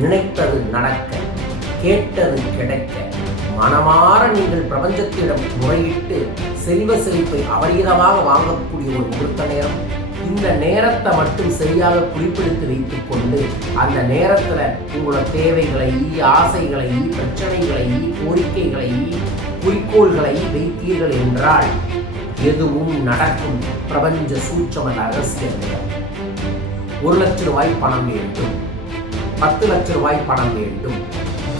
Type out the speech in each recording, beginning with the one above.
நினைத்தது நடக்க கேட்டது கிடைக்க மனமாற நீங்கள் பிரபஞ்சத்திடம் முறையிட்டு செல்வ செழிப்பை அபரீதமாக வாங்கக்கூடிய ஒரு முகூர்த்த நேரம். இந்த நேரத்தை மட்டும் சரியாக குறிப்பிடுத்து வைத்துக் கொண்டு அந்த நேரத்தில் உங்களோட தேவைகளை ஆசைகளை பிரச்சனைகளை கோரிக்கைகளை குறிக்கோள்களை வைத்தீர்கள் என்றால் எதுவும் நடக்கும் பிரபஞ்ச சூட்சம ரகசியம் ஒரு லட்ச ரூபாய் பணம் வேண்டும். பத்து லட்ச ரூபாய் பணம் வேண்டும்.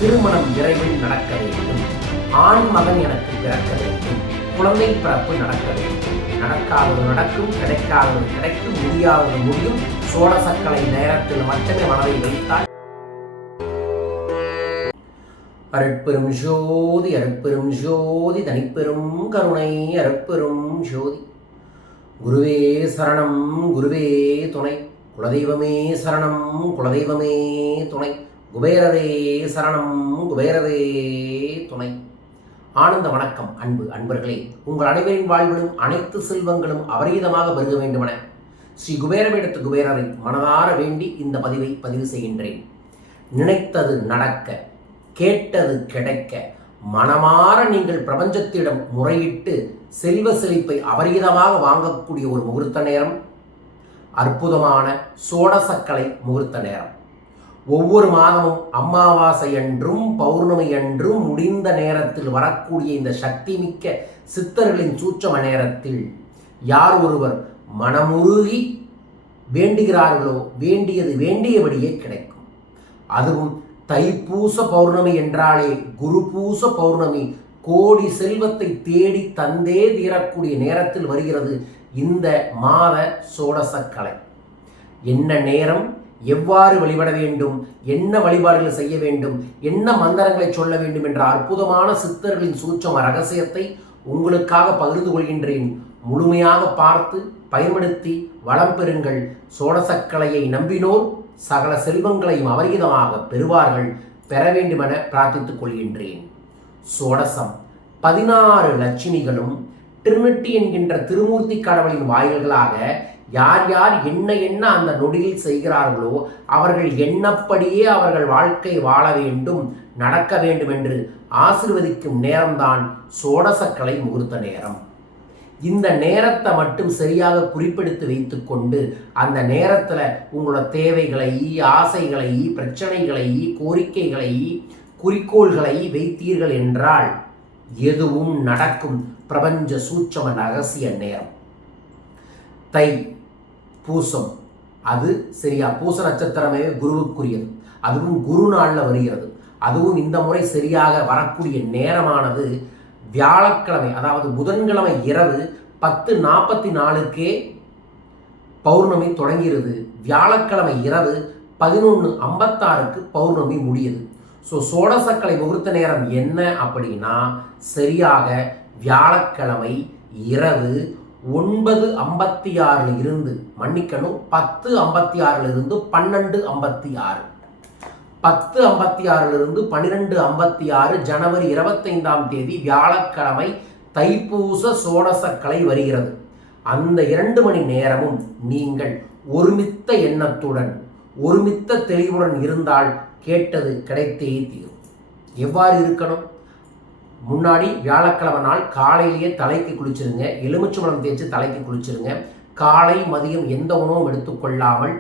திருமணம் விரைவில் நடக்க வேண்டும். ஆண் மகன் எனக்கு பிறக்க வேண்டும். குழந்தை பிறப்பு நடக்க வேண்டும். நடக்காதது நடக்கும் கிடைக்காதது கிடைக்கும் முடியாதது முடியும். சோடசக்கலை நேரத்தில் மட்டுமே மனதை வைத்தால். அருட்பெரும் ஜோதி அருட்பெரும் ஜோதி தனிப்பெரும் கருணை அருட்பெரும் ஜோதி. குருவே சரணம் குருவே துணை. குலதெய்வமே சரணம் குலதெய்வமே துணை. குபேரதே சரணம் குபேரதே துணை. ஆனந்த வணக்கம் அன்பு அன்பர்களே. உங்கள் அனைவரின் வாழ்விலும் அனைத்து செல்வங்களும் அபரீதமாக பெருக வேண்டுமென ஸ்ரீ குபேரமிடத்து குபேரரை மனதார வேண்டி இந்த பதிவை பதிவு செய்கின்றேன். நினைத்தது நடக்க கேட்டது கிடைக்க மனமாற நீங்கள் பிரபஞ்சத்திடம் முறையிட்டு செல்வ செழிப்பை அபரீதமாக வாங்கக்கூடிய ஒரு முகூர்த்த நேரம். அற்புதமான சோடசக்கலை முகூர்த்த நேரம். ஒவ்வொரு மாதமும் அமாவாசை என்றும் பௌர்ணமி என்றும் முடிந்த நேரத்தில் வரக்கூடிய இந்த சக்தி மிக்க சித்தர்களின் சூட்சம நேரத்தில் யார் ஒருவர் மனமுருகி வேண்டுகிறார்களோ வேண்டியது வேண்டியபடியே கிடைக்கும். அதுவும் தைப்பூச பௌர்ணமி என்றாலே குருபூச பௌர்ணமி கோடி செல்வத்தை தேடி தந்தே தீரக்கூடிய நேரத்தில் வருகிறது இந்த மாத சோடசக்கலை. என்ன நேரம் எவ்வாறு வழிபட வேண்டும் என்ன வழிபாடுகளை செய்ய வேண்டும் என்ன மந்திரங்களை சொல்ல வேண்டும் என்ற அற்புதமான சித்தர்களின் சூட்சம ரகசியத்தை உங்களுக்காக பகிர்ந்து கொள்கின்றேன். முழுமையாக பார்த்து பயன்படுத்தி வளம் பெறுங்கள். சோடசக்கலையை நம்பினோர் சகல செல்வங்களையும் அபரிதமாக பெறுவார்கள். பெற வேண்டுமென பிரார்த்தித்துக் கொள்கின்றேன். சோடசம் பதினாறு லட்சுமிகளும் திருநெட்டி என்கின்ற திருமூர்த்தி கடவுளின் வாயில்களாக யார் யார் என்ன என்ன அந்த நொடியில் செய்கிறார்களோ அவர்கள் எண்ணப்படியே அவர்கள் வாழ்க்கை வாழ வேண்டும் நடக்க வேண்டும் என்று ஆசிர்வதிக்கும் நேரம்தான் சோடசக்கலை முகூர்த்த நேரம். இந்த நேரத்தை மட்டும் சரியாக குறிப்பெடுத்து வைத்துக்கொண்டு அந்த நேரத்தில் உங்களோட தேவைகளை ஆசைகளை பிரச்சனைகளை கோரிக்கைகளை குறிக்கோள்களை வைத்தீர்கள் என்றால் எதுவும் நடக்கும். பிரபஞ்ச சூட்சம ரகசிய நேரம். தை பூசம். அது சரியா? பூச நட்சத்திரமே குருவுக்குரியது. அதுவும் குரு நாளில் வருகிறது. அதுவும் இந்த முறை சரியாக வரக்கூடிய நேரமானது வியாழக்கிழமை அதாவது புதன்கிழமை இரவு பத்து நாற்பத்தி நாலுக்கே பௌர்ணமி தொடங்கிறது. வியாழக்கிழமை இரவு பதினொன்று ஐம்பத்தாறுக்கு பௌர்ணமி முடியுது. ஸோ சோடசக்கலை முகூர்த்த நேரம் என்ன அப்படின்னா சரியாக வியாழக்கிழமை இரவு ஒன்பது ஐம்பத்தி ஆறில் இருந்து மன்னிக்கணும் பத்து ஐம்பத்தி ஆறில் இருந்து பன்னெண்டு ஐம்பத்தி ஆறு பத்து ஐம்பத்தி ஆறிலிருந்து பன்னிரெண்டு ஐம்பத்தி ஆறு ஜனவரி இருபத்தைந்தாம் தேதி வியாழக்கிழமை தைப்பூச சோடசக்கலை வருகிறது. அந்த இரண்டு மணி நேரமும் நீங்கள் ஒருமித்த எண்ணத்துடன் ஒருமித்த தெளிவுடன் இருந்தால் கேட்டது கிடைத்தே தீரும். எவ்வாறு இருக்கணும்? முன்னாடி வியாழக்கிழமை நாள் காலையிலேயே தலைக்கு குளிச்சிருங்க எலுமிச்சம்பழம் தேய்ச்சி தலைக்கு குளிச்சிருங்க. காலை மதியம் எந்த உணவும் எடுத்துக்கொள்ளாமல்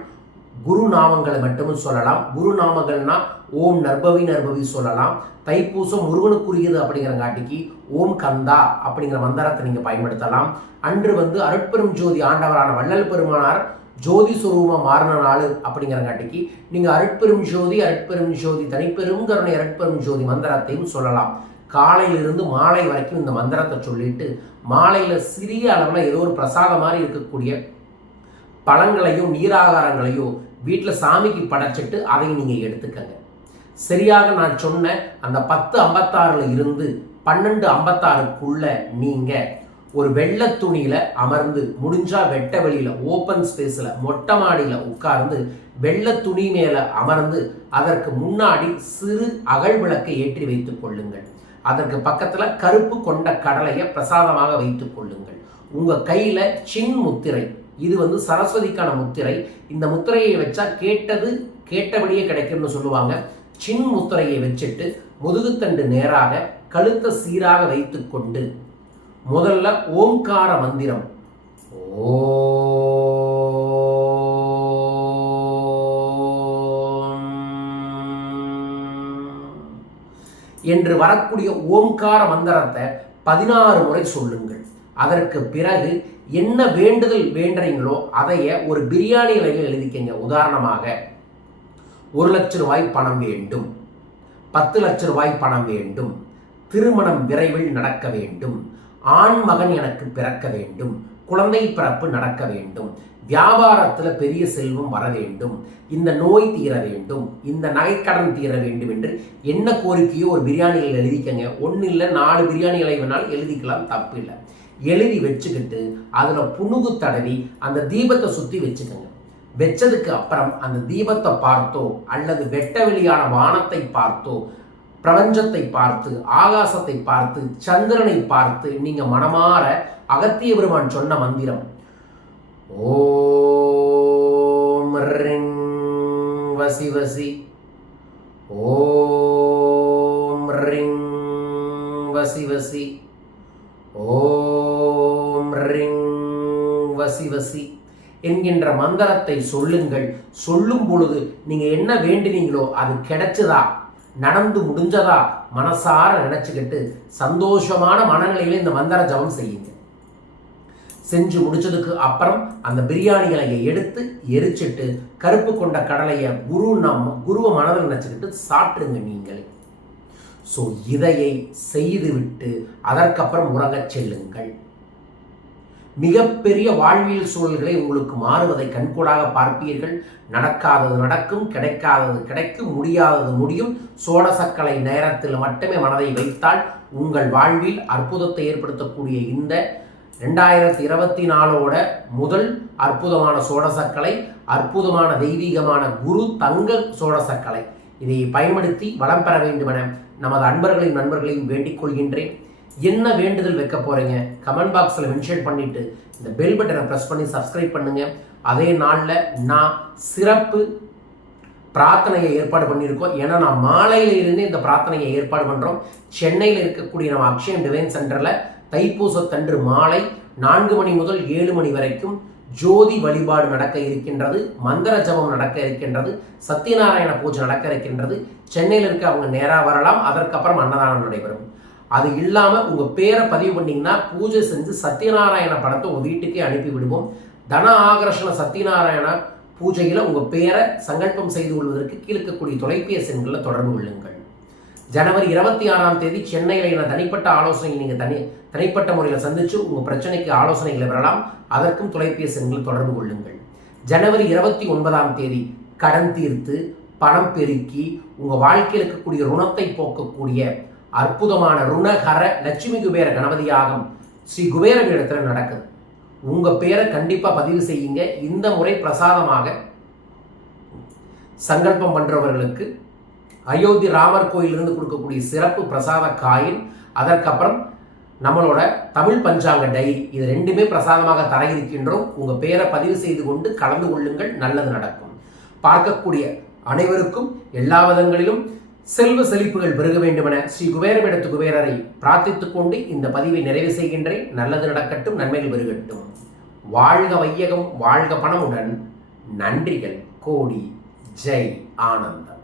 குரு நாமங்களை மட்டும் சொல்லலாம். குரு நாமங்கள்னா ஓம் நர்பவி நர்பவி சொல்லலாம். தைப்பூசம் முருகனுக்குரியது அப்படிங்கிறங்காட்டிக்கு ஓம் கந்தா அப்படிங்கிற மந்திரத்தை நீங்கள் பயன்படுத்தலாம். அன்று வந்து அருட்பெரும் ஜோதி ஆண்டவரான வள்ளல் பெருமானார் ஜோதி சுரூபமாக மாறின நாள் அப்படிங்கிறங்காட்டிக்கு நீங்கள் அருட்பெரும் ஜோதி அருட்பெரும் ஜோதி தனிப்பெரும் கருணை அருட்பெரும் ஜோதி மந்திரத்தையும் சொல்லலாம். காலையிலிருந்து மாலை வரைக்கும் இந்த மந்திரத்தை சொல்லிட்டு மாலையில் சிறிய அளவில் ஏதோ ஒரு பிரசாதம் மாதிரி இருக்கக்கூடிய பழங்களையும் நீராகாரங்களையோ வீட்டில் சாமிக்கு படைச்சிட்டு அதை நீங்கள் எடுத்துக்கங்க. சரியாக நான் சொன்ன அந்த பத்து ஐம்பத்தாறுல இருந்து பன்னெண்டு ஐம்பத்தாறுக்குள்ள நீங்கள் ஒரு வெள்ளை துணியில் அமர்ந்து முடிஞ்சா வெட்ட வெளியில் ஓப்பன் ஸ்பேஸில் மொட்டை மாடியில் உட்கார்ந்து வெள்ளை துணி மேலே அமர்ந்து அதற்கு முன்னாடி சிறு அகல் விளக்கை ஏற்றி வைத்துக் கொள்ளுங்கள். அதற்கு பக்கத்தில் கருப்பு கொண்ட கடலையை பிரசாதமாக வைத்துக் கொள்ளுங்கள். உங்கள் கையில் சின் முத்திரை இது வந்து சரஸ்வதிக்கான முத்திரை. இந்த முத்திரையை வச்சா கேட்டது கேட்டபடியே கிடைக்கும்னு சொல்லுவாங்க. சின் முத்திரையை வச்சுட்டு முதுகுத்தண்டு நேராக கழுத்தை சீராக வைத்துக்கொண்டு முதல்ல ஓம்கார மந்திரம். ஓ என்று வரக்கூடிய ஓம்கார மந்திரத்தை பதினாறு முறை சொல்லுங்கள். அதற்கு பிறகு என்ன வேண்டுதல் வேண்டுறீங்களோ அதைய ஒரு பிரியாணி இலையில் எழுதிக்கங்க. உதாரணமாக ஒரு லட்ச ரூபாய் பணம் வேண்டும் பத்து லட்ச ரூபாய் பணம் வேண்டும் திருமணம் விரைவில் நடக்க வேண்டும் ஆண் மகன் எனக்கு பிறக்க வேண்டும் குழந்தை பிறப்பு நடக்க வேண்டும். வியாபாரத்தில் பெரிய செல்வம் வர வேண்டும். இந்த நோய் தீர வேண்டும். இந்த நகைக்கடன் தீர வேண்டும் என்று என்ன கோரிக்கையோ ஒரு பிரியாணிகள் எழுதிக்கங்க. ஒன்றும் இல்லை நாலு பிரியாணிகளை வேணாலும் எழுதிக்கலாம் தப்பு இல்லை. எழுதி வச்சுக்கிட்டு அதில் புணுகு தடவி அந்த தீபத்தை சுற்றி வச்சுக்கோங்க. வச்சதுக்கு அப்புறம் அந்த தீபத்தை பார்த்தோ அல்லது வெட்ட வெளியான வானத்தை பார்த்தோ பிரபஞ்சத்தை பார்த்து ஆகாசத்தை பார்த்து சந்திரனை பார்த்து நீங்க மனமாற அகத்திய பெருமான் சொன்ன மந்திரம். ஓம் ரிங் வசி வசி. ஓம் ரிங் வசி வசி. ஓம் ரிங் வசி வசி. என்கின்ற மந்திரத்தை சொல்லுங்கள். சொல்லும் பொழுது நீங்க என்ன வேண்டினீங்களோ அது கிடைச்சதா? நடந்து முடிஞ்சதா மனசார நினச்சிக்கிட்டு சந்தோஷமான மனநிலையில் இந்த மந்திர ஜபம் செய்யுங்க. செஞ்சு முடிச்சதுக்கு அப்புறம் அந்த பிரியாணி இலையை எடுத்து எரிச்சிட்டு கருப்பு கொண்ட கடலையை குரு நம்ம குருவை மனதில் நினச்சிக்கிட்டு சாப்பிட்டுருங்க நீங்களே. ஸோ இதையை செய்துவிட்டு அதற்கப்புறம் உறங்கச் செல்லுங்கள். மிகப்பெரிய வாழ்வியல் சூழல்களை உங்களுக்கு மாறுவதை கண்கூடாக பார்ப்பீர்கள். நடக்காதது நடக்கும் கிடைக்காதது கிடைக்கும் முடியாதது முடியும். சோடசக்கலை நேரத்தில் மட்டுமே மனதை வைத்தால் உங்கள் வாழ்வில் அற்புதத்தை ஏற்படுத்தக்கூடிய இந்த ரெண்டாயிரத்தி இருபத்தி நாலோட முதல் அற்புதமான சோடசக்கலை அற்புதமான தெய்வீகமான குரு தங்க சோடசக்கலை. இதை பயன்படுத்தி வளம் பெற வேண்டுமென நமது அன்பர்களையும் நண்பர்களையும் வேண்டிக் கொள்கின்றேன். என்ன வேண்டுதல் வைக்க போகிறீங்க கமெண்ட் பாக்ஸில் மென்ஷன் பண்ணிவிட்டு இந்த பெல் பட்டனை ப்ரெஸ் பண்ணி சப்ஸ்கிரைப் பண்ணுங்கள் அதே நாளில் நான் சிறப்பு பிரார்த்தனையை ஏற்பாடு பண்ணியிருக்கோம். ஏன்னா நான் மாலையிலிருந்து இந்த பிரார்த்தனையை ஏற்பாடு பண்ணுறோம் சென்னையில் இருக்கக்கூடிய நம்ம அக்ஷயம் டிவைன் சென்டரில் தைப்பூசத்தன்று மாலை நான்கு மணி முதல் ஏழு மணி வரைக்கும் ஜோதி வழிபாடு நடக்க இருக்கின்றது. மந்திர ஜபம் நடக்க இருக்கின்றது. சத்யநாராயண பூஜை நடக்க இருக்கின்றது. சென்னையில் இருக்க அவங்க நேராக வரலாம். அதற்கப்புறம் அன்னதானம் நடைபெறும். அது இல்லாமல் உங்கள் பேரை பதிவு பண்ணிங்கன்னா பூஜை செஞ்சு சத்யநாராயண படத்தை உங்கள் வீட்டுக்கே அனுப்பி விடுவோம். தன ஆகர்ஷண சத்யநாராயண பூஜையில் உங்கள் பேரை சங்கல்பம் செய்து கொள்வதற்கு கீழ்க்கக்கூடிய தொலைபேசி எண்களில் தொடர்பு கொள்ளுங்கள். ஜனவரி இருபத்தி ஆறாம் தேதி சென்னையில் என தனிப்பட்ட ஆலோசனை நீங்கள் தனி தனிப்பட்ட முறையில் சந்தித்து உங்கள் பிரச்சனைக்கு ஆலோசனைகளை பெறலாம். அதற்கும் தொலைபேசி எண்களில் தொடர்பு கொள்ளுங்கள். ஜனவரி இருபத்தி ஒன்பதாம் தேதி கடன் தீர்த்து பணம் பெருக்கி உங்கள் வாழ்க்கையில் இருக்கக்கூடிய ருணத்தை போக்கக்கூடிய அற்புதமான ருணகர லட்சுமி குபேர கணபதியாகம் ஸ்ரீ குபேர பீடத்தில் நடக்குது. உங்கள் பேரை கண்டிப்பாக பதிவு செய்யுங்க. இந்த முறை பிரசாதமாக சங்கல்பம் பண்ணுறவர்களுக்கு அயோத்தி ராமர் கோயிலிருந்து கொடுக்கக்கூடிய சிறப்பு பிரசாத காயின் அதற்கப்புறம் நம்மளோட தமிழ் பஞ்சாங்க டைரி. இது ரெண்டுமே பிரசாதமாக தர இருக்கின்றோம் உங்கள் பேரை பதிவு செய்து கொண்டு கலந்து கொள்ளுங்கள். நல்லது நடக்கும். பார்க்கக்கூடிய அனைவருக்கும் எல்லா விதங்களிலும் செல்வ செழிப்புகள் பெருக வேண்டுமென ஸ்ரீ குபேரமிடத்து குபேரரை பிரார்த்தித்துக் கொண்டு இந்த பதிவை நிறைவு செய்கின்றேன். நல்லது நடக்கட்டும் நன்மைகள் பெருகட்டும். வாழ்க வையகம் வாழ்க பணமுடன் நன்றிகள். கோடி ஜெய் ஆனந்தம்.